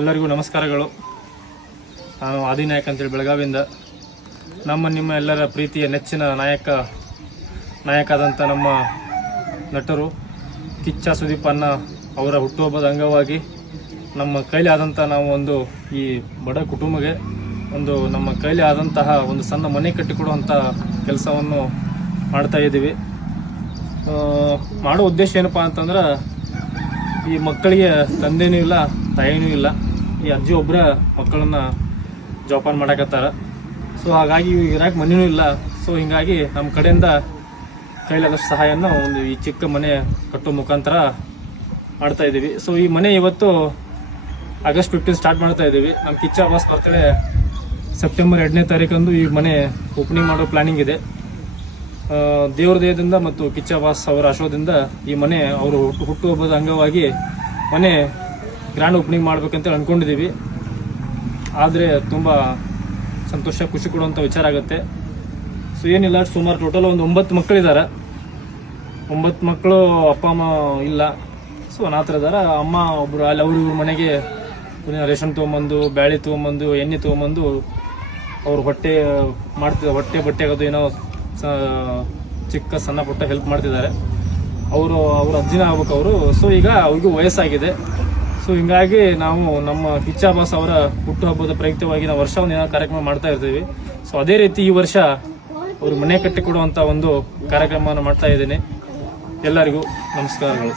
ಎಲ್ಲರಿಗೂ ನಮಸ್ಕಾರಗಳು. ನಾನು ಆದಿನಾಯಕ್ ಅಂತೇಳಿ ಬೆಳಗಾವಿಯಿಂದ. ನಮ್ಮ ನಿಮ್ಮ ಎಲ್ಲರ ಪ್ರೀತಿಯ ನೆಚ್ಚಿನ ನಾಯಕ ನಾಯಕ ಆದಂಥ ನಮ್ಮ ನಟರು ಕಿಚ್ಚ ಸುದೀಪ್ ಅನ್ನ ಅವರ ಹುಟ್ಟುಹಬ್ಬದ ಅಂಗವಾಗಿ ನಮ್ಮ ಕೈಲಿ ಆದಂಥ ನಾವು ಒಂದು ಈ ಬಡ ಕುಟುಂಬಗೆ ಒಂದು ನಮ್ಮ ಕೈಲಿ ಆದಂತಹ ಒಂದು ಸಣ್ಣ ಮನೆ ಕಟ್ಟಿಕೊಡುವಂಥ ಕೆಲಸವನ್ನು ಮಾಡ್ತಾ ಇದ್ದೀವಿ. ಮಾಡೋ ಉದ್ದೇಶ ಏನಪ್ಪ ಅಂತಂದ್ರೆ ಈ ಮಕ್ಕಳಿಗೆ ತಂದೆನೂ ಇಲ್ಲ, ತಾಯಿನೂ ಇಲ್ಲ. ಈ ಅಜ್ಜಿ ಒಬ್ಬರ ಮಕ್ಕಳನ್ನು ಜೋಪಾನ ಮಾಡಕತ್ತಾರ. ಸೊ ಹಾಗಾಗಿ ಇರಾಕ್ ಮನೆಯೂ ಇಲ್ಲ. ಸೊ ಹಿಂಗಾಗಿ ನಮ್ಮ ಕಡೆಯಿಂದ ಕೈಲಾದಷ್ಟು ಸಹಾಯನ ಒಂದು ಈ ಚಿಕ್ಕ ಮನೆ ಕಟ್ಟೋ ಮುಖಾಂತರ ಮಾಡ್ತಾ ಇದ್ದೀವಿ. ಸೊ ಈ ಮನೆ ಇವತ್ತು ಆಗಸ್ಟ್ ಫಿಫ್ಟೀನ್ ಸ್ಟಾರ್ಟ್ ಮಾಡ್ತಾ ಇದ್ದೀವಿ. ನಮ್ಮ ಕಿಚ್ಚ ಬಾಸ್ ಬರ್ತಡೆ ಸೆಪ್ಟೆಂಬರ್ ಎರಡನೇ ತಾರೀಕಂದು ಈ ಮನೆ ಓಪನಿಂಗ್ ಮಾಡೋ ಪ್ಲಾನಿಂಗ್ ಇದೆ. ದೇವ್ರ ದೇಹದಿಂದ ಮತ್ತು ಕಿಚ್ಚ ಬಾಸ್ ಅವರ ಆಶೋದಿಂದ ಈ ಮನೆ ಅವರು ಹುಟ್ಟು ಹುಟ್ಟುಹಬ್ಬದ ಅಂಗವಾಗಿ ಮನೆ ಗ್ರ್ಯಾಂಡ್ ಓಪನಿಂಗ್ ಮಾಡ್ಬೇಕಂತೇಳಿ ಅಂದ್ಕೊಂಡಿದ್ದೀವಿ ಆದರೆ ತುಂಬ ಸಂತೋಷ, ಖುಷಿ ಕೊಡುವಂಥ ವಿಚಾರ ಆಗುತ್ತೆ. ಸೊ ಏನಿಲ್ಲ, ಸುಮಾರು ಟೋಟಲ್ ಒಂದು ಒಂಬತ್ತು ಮಕ್ಕಳಿದ್ದಾರೆ ಒಂಬತ್ತು ಮಕ್ಕಳು ಅಪ್ಪ, ಅಮ್ಮ ಇಲ್ಲ. ಸೊ ಅನಾಥರ ಇದ್ದಾರೆ ಅಮ್ಮ ಒಬ್ಬರು ಅಲ್ಲಿ ಅವ್ರ ಇವ್ರ ಮನೆಗೆ ರೇಷನ್ ತೊಗೊಂಬಂದು, ಬ್ಯಾಳಿ ತೊಗೊಂಬಂದು, ಎಣ್ಣೆ ತೊಗೊಂಬಂದು ಅವ್ರ ಹೊಟ್ಟೆ ಮಾಡ್ತಿದ್ದ ಹೊಟ್ಟೆ ಬಟ್ಟೆ ಆಗೋದು ಏನೋ ಚಿಕ್ಕ ಸಣ್ಣ ಪುಟ್ಟ ಹೆಲ್ಪ್ ಮಾಡ್ತಿದ್ದಾರೆ. ಅವರು, ಅವ್ರ ಅಜ್ಜಿನ ಆಗ್ಬೇಕು ಅವರು. ಸೊ ಈಗ ಅವ್ರಿಗೂ ವಯಸ್ಸಾಗಿದೆ. ಸೊ ಹಿಂಗಾಗಿ ನಾವು ನಮ್ಮ ಕಿಚ್ಚಾಬಾಸ್ ಅವರ ಹುಟ್ಟುಹಬ್ಬದ ಪ್ರಯುಕ್ತವಾಗಿ ನಾವು ವರ್ಷ ಒಂದು ಏನೋ ಕಾರ್ಯಕ್ರಮ ಮಾಡ್ತಾ ಇರ್ತೀವಿ. ಸೊ ಅದೇ ರೀತಿ ಈ ವರ್ಷ ಅವರು ಮನೆ ಕಟ್ಟಿಕೊಡುವಂಥ ಒಂದು ಕಾರ್ಯಕ್ರಮವನ್ನು ಮಾಡ್ತಾ ಇದ್ದೀನಿ. ಎಲ್ಲರಿಗೂ ನಮಸ್ಕಾರಗಳು.